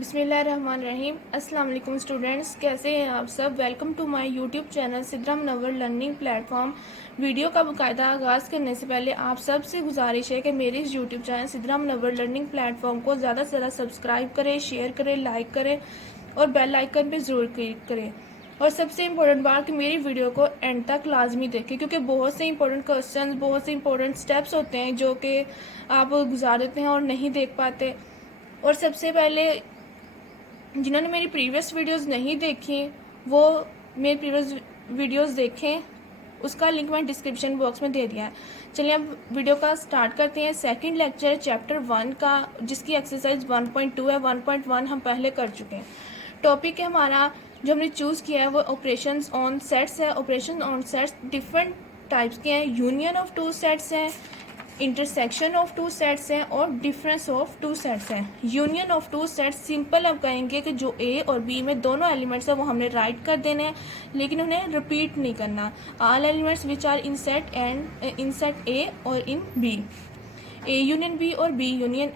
बिस्मिल्लाहिर्रहमानिर्रहीम। अस्सलाम वालेकुम स्टूडेंट्स, कैसे हैं आप सब। Welcome to my YouTube channel Sidra Munawwar learning platform. Video का बाकायदा आगाज़ करने से पहले आप सब से गुजारिश है कि मेरे इस YouTube channel Sidra Munawwar learning platform को ज़्यादा से ज़्यादा सब्सक्राइब करें, शेयर करें, लाइक करें और बेल आइकन पर ज़रूर क्लिक करें। और सबसे इम्पोर्टेंट बात कि मेरी वीडियो को एंड तक लाजमी देखें, क्योंकि बहुत से इंपॉर्टेंट क्वेश्चन, बहुत से इंपॉर्टेंट स्टेप्स होते हैं जो कि आप गुजार देते हैं और नहीं देख पाते। और सबसे पहले जिन्होंने मेरी प्रीवियस वीडियोस नहीं देखी वो मेरी प्रीवियस वीडियोस देखें, उसका लिंक मैं डिस्क्रिप्शन बॉक्स में दे दिया है। चलिए अब वीडियो का स्टार्ट करते हैं। सेकंड लेक्चर चैप्टर 1 का, जिसकी एक्सरसाइज 1.2 है। 1.1 हम पहले कर चुके हैं। टॉपिक है हमारा जो हमने चूज़ किया है वो ऑपरेशंस ऑन सेट्स है। Operation on sets different types के हैं। यूनियन ऑफ टू सेट्स हैं, इंटरसेक्शन ऑफ टू सेट्स हैं और डिफरेंस ऑफ टू सेट्स हैं। Union of two sets simple अब कहेंगे कि जो ए और बी में दोनों एलिमेंट्स हैं वो हमने राइट कर देने हैं, लेकिन उन्हें रिपीट नहीं करना। All elements which are in set and in set A और in B, A union B और बी यूनियन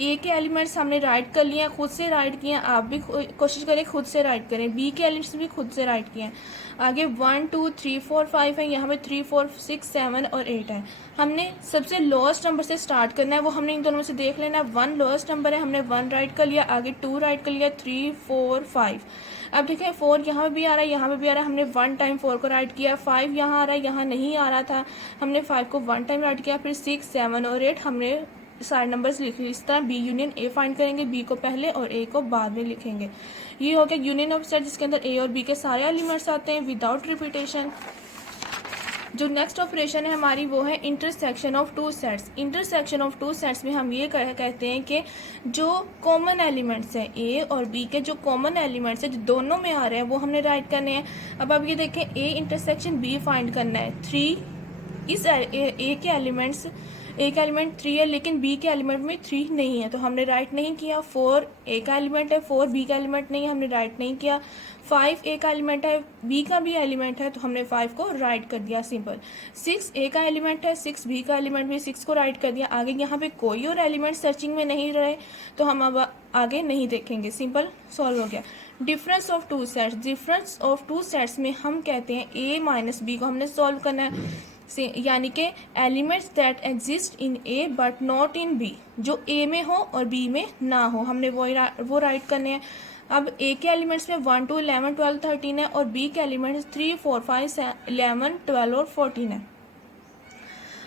ए के एलिमेंट्स हमने राइट कर लिए हैं, खुद से राइट किए हैं। आप भी कोशिश करें खुद से राइट करें। बी के एलिमेंट्स भी खुद से राइट किए हैं। आगे 1 2 3 4 5 है, यहाँ पे 3 4 6 7 और 8 है। हमने सबसे लोएस्ट नंबर से स्टार्ट करना है, वो हमने इन दोनों में से देख लेना है। 1 लोएस्ट नंबर है, हमने 1 राइट कर लिया। आगे 2 राइट कर लिया, 3 4 5। अब देखें 4 यहाँ पे भी आ रहा है, यहाँ पे भी आ रहा है। हमने 1 टाइम 4 को राइट किया। 5 यहाँ आ रहा है, यहाँ नहीं आ रहा था, हमने 5 को 1 टाइम राइट किया। फिर 6 7 और 8 हमने सारे नंबर्स लिख लिए। इस तरह बी यूनियन ए फाइंड करेंगे, बी को पहले और ए को बाद में लिखेंगे। ये हो गया यूनियन ऑफ सेट जिसके अंदर ए और बी के सारे एलिमेंट्स आते हैं विदाउट रिपीटेशन। जो नेक्स्ट ऑपरेशन है हमारी वो है intersection of two sets. Intersection of two sets में हम ये कहते हैं कि जो कॉमन एलिमेंट्स हैं ए और बी के, जो कॉमन एलिमेंट्स हैं जो दोनों में आ रहे हैं वो हमने राइट करने हैं। अब आप ये देखें ए इंटरसेक्शन बी फाइंड करना है। 3 इस ए के एलिमेंट्स, ए का एलिमेंट 3 है लेकिन बी के एलिमेंट में 3 नहीं है तो हमने राइट नहीं किया। 4 ए का एलिमेंट है, 4 बी का एलिमेंट नहीं है, हमने राइट नहीं किया। 5 ए का एलिमेंट है, बी का भी एलिमेंट है तो हमने 5 को राइट कर दिया, सिंपल। 6 ए का एलिमेंट है, 6 बी का एलिमेंट भी, 6 को राइट कर दिया। आगे यहाँ पे कोई और एलिमेंट सर्चिंग में नहीं रहे तो हम अब आगे नहीं देखेंगे, सिंपल सॉल्व हो गया। Difference of two sets, difference of two sets में हम कहते हैं ए माइनस बी को हमने सॉल्व करना है, यानी कि elements that exist in A but not in B, जो ए में हो और बी में ना हो, हमने वो राइट करने हैं। अब ए के एलिमेंट्स में 1 2 11 12 13 है और बी के एलिमेंट्स 3 4 5 11 12 और 14 है।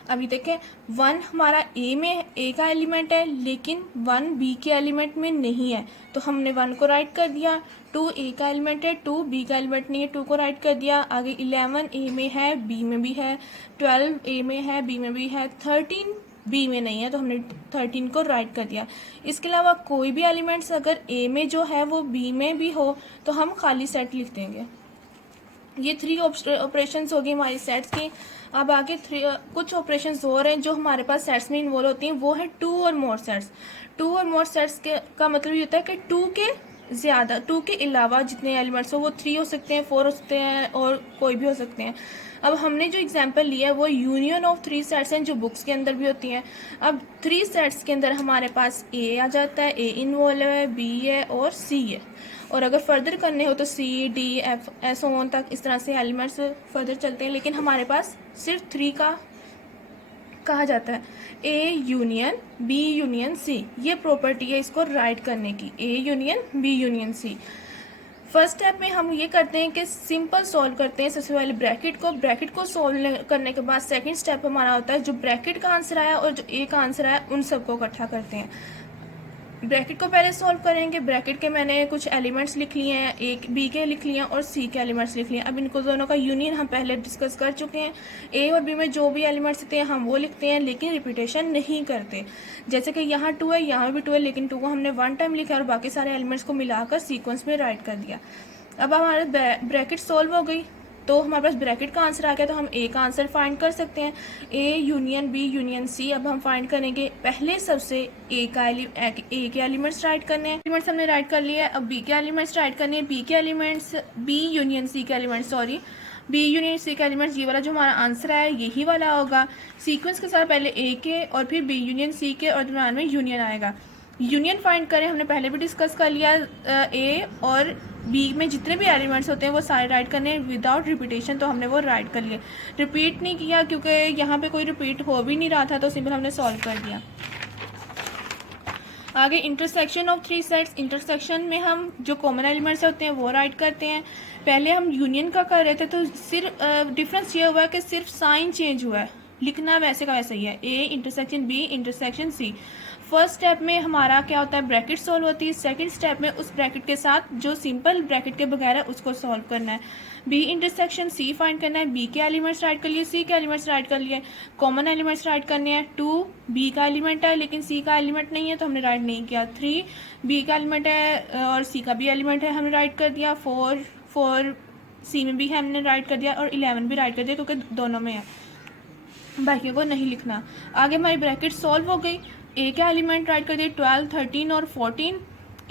अभी देखें 1 हमारा ए में, ए का एलिमेंट है लेकिन 1 बी के एलिमेंट में नहीं है तो हमने 1 को राइट कर दिया। 2 ए का एलिमेंट है, 2 बी का एलिमेंट नहीं है, 2 को राइट कर दिया। आगे 11 ए में है, बी में भी है, 12 ए में है, बी में भी है, 13 बी में नहीं है तो हमने 13 को राइट कर दिया। इसके अलावा कोई भी एलिमेंट्स अगर ए में जो है वो बी में भी हो तो हम खाली सेट लिख देंगे। ये 3 ऑपरेशंस हो गई हमारी सेट्स की। अब आगे कुछ ऑपरेशंस और हैं जो हमारे पास सेट्स में इन्वॉल्व होती हैं, वो है 2 और मोर सेट्स। 2 और मोर सेट्स का मतलब ये होता है कि 2 के ज़्यादा, 2 के अलावा जितने एलिमेंट्स हो वो 3 हो सकते हैं, 4 हो सकते हैं और कोई भी हो सकते हैं। अब हमने जो एग्जांपल लिया है वो यूनियन ऑफ 3 सेट्स हैं जो बुक्स के अंदर भी होती हैं। अब 3 सेट्स के अंदर हमारे पास ए आ जाता है, ए इन्वॉल्व है, बी है और सी है। और अगर फर्दर करने हो तो C D F S on तक इस तरह से एलिमेंट्स फर्दर चलते हैं, लेकिन हमारे पास सिर्फ 3 का कहा जाता है। A union B union C, ये प्रॉपर्टी है इसको राइट करने की, A union B union C. First step में हम ये करते हैं कि सिंपल सॉल्व करते हैं सबसे पहले ब्रैकेट को सॉल्व करने के बाद सेकंड स्टेप हमारा होता है जो ब्रैकेट का आंसर आया और जो ए का आंसर आया उन सबको इकट्ठा करते हैं। ब्रैकेट को पहले सॉल्व करेंगे। ब्रैकेट के मैंने कुछ एलिमेंट्स लिख लिए हैं, ए बी के लिख लिए हैं और सी के एलिमेंट्स लिख लिए हैं। अब इनको दोनों का यूनियन हम पहले डिस्कस कर चुके हैं। ए और बी में जो भी एलिमेंट्स होते हैं हम वो लिखते हैं लेकिन रिपीटेशन नहीं करते। जैसे कि यहाँ 2 है, यहाँ भी 2 है, लेकिन 2 को हमने 1 टाइम लिखा और बाकी सारे एलिमेंट्स को मिलाकर सीक्वेंस में राइट कर दिया। अब हमारे ब्रैकेट सॉल्व हो गई तो हमारे पास ब्रैकेट का आंसर आ गया तो हम ए का आंसर फाइंड कर सकते हैं, A union B union C. अब हम फाइंड करेंगे पहले सबसे ए के एलिमेंट्स राइट करने हैं, एलिमेंट्स हमने राइट कर लिए। अब बी के एलिमेंट्स राइट करने हैं, बी के एलिमेंट्स बी यूनियन सी के एलिमेंट्स, बी यूनियन सी के एलिमेंट्स, ये वाला जो हमारा आंसर है यही वाला होगा। सीक्वेंस के साथ पहले ए के और फिर बी यूनियन सी के और दरम्यान में यूनियन आएगा। यूनियन फाइंड करें, हमने पहले भी डिस्कस कर लिया। ए और बी में जितने भी एलिमेंट्स होते हैं वो सारे राइट करने विदाउट रिपीटेशन, तो हमने वो राइट कर लिए, रिपीट नहीं किया क्योंकि यहाँ पे कोई रिपीट हो भी नहीं रहा था, तो सिंपल हमने सॉल्व कर दिया। आगे intersection of three sets, intersection में हम जो कॉमन एलिमेंट्स होते हैं वो राइट करते हैं। पहले हम यूनियन का कर रहे थे तो सिर्फ डिफरेंस ये हुआ है कि सिर्फ साइन चेंज हुआ है, लिखना वैसे का वैसा ही है, A intersection B intersection C. First step में हमारा क्या होता है, ब्रैकेट सॉल्व होती है। सेकंड स्टेप में उस ब्रैकेट के साथ जो सिंपल ब्रैकेट के बगैर है उसको सॉल्व करना है। बी इंटरसेक्शन सी फाइंड करना है, बी के एलिमेंट्स राइट कर लिए, सी के एलिमेंट्स राइट कर लिए, कॉमन एलिमेंट्स राइट करने हैं। 2 बी का एलिमेंट है लेकिन सी का एलिमेंट नहीं है तो हमने राइट नहीं किया। 3 बी का एलिमेंट है और सी का भी एलिमेंट है, हमने राइट कर दिया। 4 सी में भी है, हमने राइट कर दिया, और 11 भी राइट कर दिया क्योंकि दोनों में है, बाकियों को नहीं लिखना। आगे हमारी ब्रैकेट सॉल्व हो गई। ए का एलिमेंट राइट कर दिए 12, 13 और 14।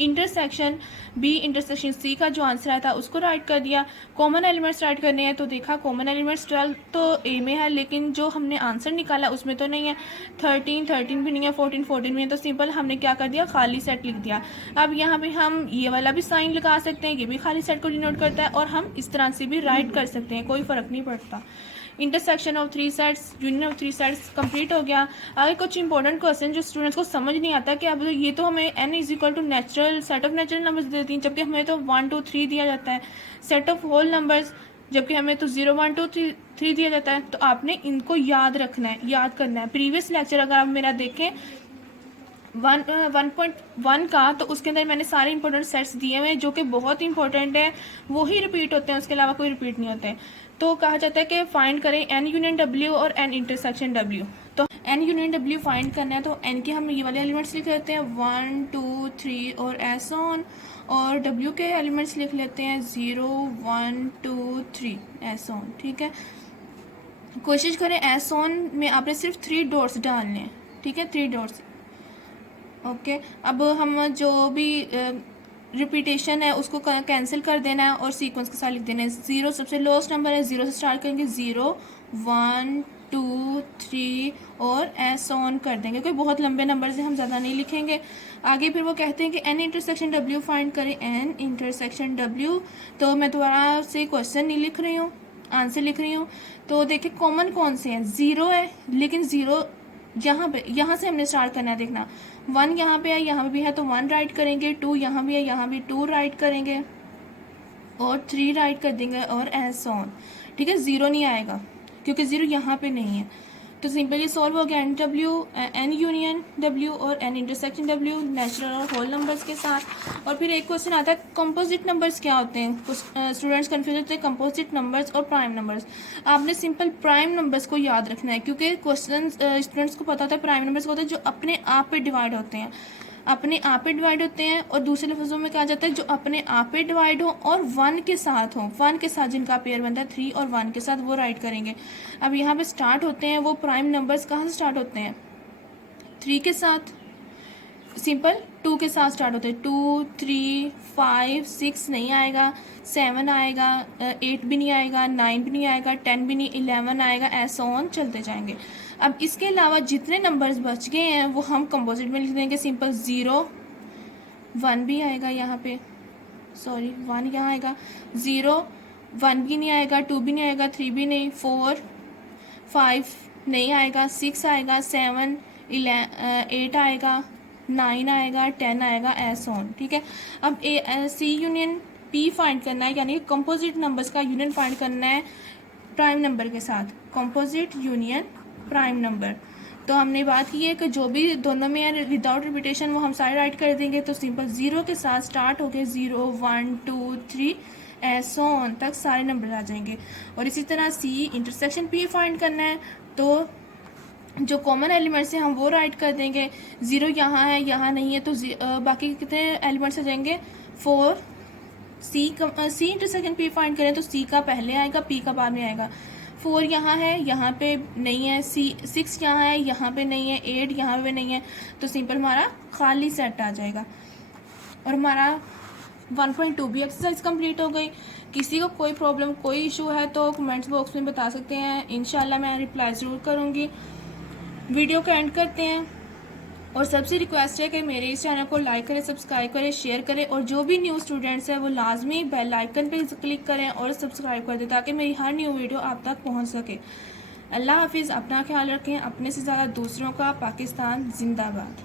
इंटरसेक्शन बी इंटरसेक्शन सी का जो आंसर आया था उसको राइट कर दिया। कॉमन एलिमेंट्स राइट करने हैं तो देखा कॉमन एलिमेंट्स 12 तो ए में है लेकिन जो हमने आंसर निकाला उसमें तो नहीं है। 13 भी नहीं है, 14 भी नहीं है, तो सिंपल हमने क्या कर दिया, खाली सेट लिख दिया। अब यहाँ पे हम ये वाला भी साइन लगा सकते हैं, ये भी खाली सेट को डिनोट करता है, और हम इस तरह से भी राइट कर सकते हैं, कोई फर्क नहीं पड़ता। Intersection of three sets, union of three sets complete हो गया। आगे कुछ इंपॉर्टेंट क्वेश्चन जो स्टूडेंट्स को समझ नहीं आता कि अब ये तो हमें n is equal to natural set of natural numbers देती हैं, जबकि हमें तो 1 2 3 दिया जाता है। सेट ऑफ होल नंबर्स जबकि हमें तो 0 1 2 3 दिया जाता है। तो आपने इनको याद रखना है, याद करना है। प्रीवियस लेक्चर अगर आप मेरा देखें 1.1 का, तो उसके अंदर मैंने सारे इंपॉर्टेंट सेट्स दिए हुए हैं जो कि बहुत इंपॉर्टेंट है, वो ही रिपीट होते हैं, उसके अलावा कोई रिपीट नहीं होते। तो कहा जाता है कि फाइंड करें n यूनियन w और n इंटरसेक्शन w। तो n यूनियन w फाइंड करना है तो n के हम ये वाले एलिमेंट्स लिख लेते हैं 1 2 3 और एस ऑन, और w के एलिमेंट्स लिख लेते हैं 0 1 2 3 एस ऑन। ठीक है, कोशिश करें एस ऑन में आपने सिर्फ 3 डॉट्स डालने हैं। ठीक है, 3 डॉट्स। ओके, अब हम जो भी रिपीटेशन है उसको कैंसिल कर देना है और सीक्वेंस के साथ लिख देना है। 0 सबसे लोएस्ट नंबर है, 0 से स्टार्ट करेंगे, 0 1 2 3 और एस ऑन कर देंगे। कोई बहुत लंबे नंबर से हम ज़्यादा नहीं लिखेंगे। आगे फिर वो कहते हैं कि n इंटरसेक्शन w फाइंड करें, n इंटरसेक्शन w। तो मैं दोबारा से क्वेश्चन नहीं लिख रही हूँ, आंसर लिख रही हूँ। तो देखिए कॉमन कौन से हैं, 0 है लेकिन 0 यहाँ से हमने स्टार्ट करना है। देखना 1 यहाँ पे है, यहाँ पे भी है तो 1 राइट करेंगे, 2 यहाँ भी है, यहाँ भी 2 राइट करेंगे, और 3 राइट कर देंगे, और एस ऑन। ठीक है, 0 नहीं आएगा क्योंकि 0 यहाँ पे नहीं है। तो सिंपली सॉल्व हो गया n यूनियन w और n इंटरसेक्शन w नेचुरल और होल नंबर्स के साथ। और फिर एक क्वेश्चन आता है कंपोजिट नंबर्स क्या होते हैं। कुछ स्टूडेंट्स कंफ्यूज होते हैं कंपोजिट नंबर्स और प्राइम नंबर्स। आपने सिंपल प्राइम नंबर्स को याद रखना है क्योंकि क्वेश्चन स्टूडेंट्स को पता होता है प्राइम नंबर्स होते हैं जो अपने आप पे डिवाइड होते हैं, अपने आप पे डिवाइड होते हैं। और दूसरे लफ्जों में कहा जाता है जो अपने आप पे डिवाइड हो और 1 के साथ हो, 1 के साथ जिनका पेयर बनता है 3 और 1 के साथ, वो राइट करेंगे। अब यहाँ पे स्टार्ट होते हैं वो प्राइम नंबर्स कहाँ से स्टार्ट होते हैं, 3 के साथ, सिंपल 2 के साथ स्टार्ट होते हैं। 2 3 5 6 नहीं आएगा, 7 आएगा, 8 भी नहीं आएगा, 9 भी नहीं आएगा, 10 भी नहीं, 11 आएगा, ऐसा ऑन चलते जाएंगे। अब इसके अलावा जितने नंबर्स बच गए हैं वो हम कंपोजिट में लिख देंगे। सिंपल 0 1 भी आएगा यहाँ पे, सॉरी 1 यहाँ आएगा, 0 1 भी नहीं आएगा, 2 भी नहीं आएगा, 3 भी नहीं, 4 5 नहीं आएगा, 6 आएगा, 7 8 आएगा, 9 आएगा, 10 आएगा, ऐसा ऑन। ठीक है, अब सी यूनियन पी फाइंड करना है, यानी कंपोजिट नंबर्स का यूनियन फाइंड करना है प्राइम नंबर के साथ, कंपोजिट यूनियन प्राइम नंबर। तो हमने बात की है कि जो भी दोनों में है विदाउट रिपीटेशन वो हम सारे राइट कर देंगे। तो सिंपल 0 के साथ स्टार्ट हो गए, 0 1 2 3 ऐसा ऑन तक सारे नंबर आ जाएंगे। और इसी तरह सी इंटरसेक्शन पी फाइंड करना है तो जो कॉमन एलिमेंट्स हैं हम वो राइट कर देंगे। 0 यहाँ है, यहाँ नहीं है, तो बाकी कितने एलिमेंट्स आ जाएंगे, 4। सी इंटरसेक्शन पी फाइंड करें तो सी का पहले आएगा, पी का बाद में आएगा। 4 यहाँ है, यहाँ पे नहीं है, 6 यहाँ है, यहाँ पे नहीं है, 8 यहाँ पे नहीं है, तो सिंपल हमारा खाली सेट आ जाएगा। और हमारा 1.2 भी एक्सरसाइज कंप्लीट हो गई। किसी को कोई प्रॉब्लम कोई इशू है तो कमेंट्स बॉक्स में बता सकते हैं, इंशाल्लाह मैं रिप्लाई ज़रूर करूँगी। वीडियो को एंड करते हैं। और सबसे रिक्वेस्ट है कि मेरे इस चैनल को लाइक करें, सब्सक्राइब करें, शेयर करें और जो भी न्यू स्टूडेंट्स हैं वो लाजमी बेल आइकन पे क्लिक करें और सब्सक्राइब कर दें ताकि मेरी हर न्यू वीडियो आप तक पहुंच सके। अल्लाह हाफिज़। अपना ख्याल रखें, अपने से ज़्यादा दूसरों का। पाकिस्तान जिंदाबाद।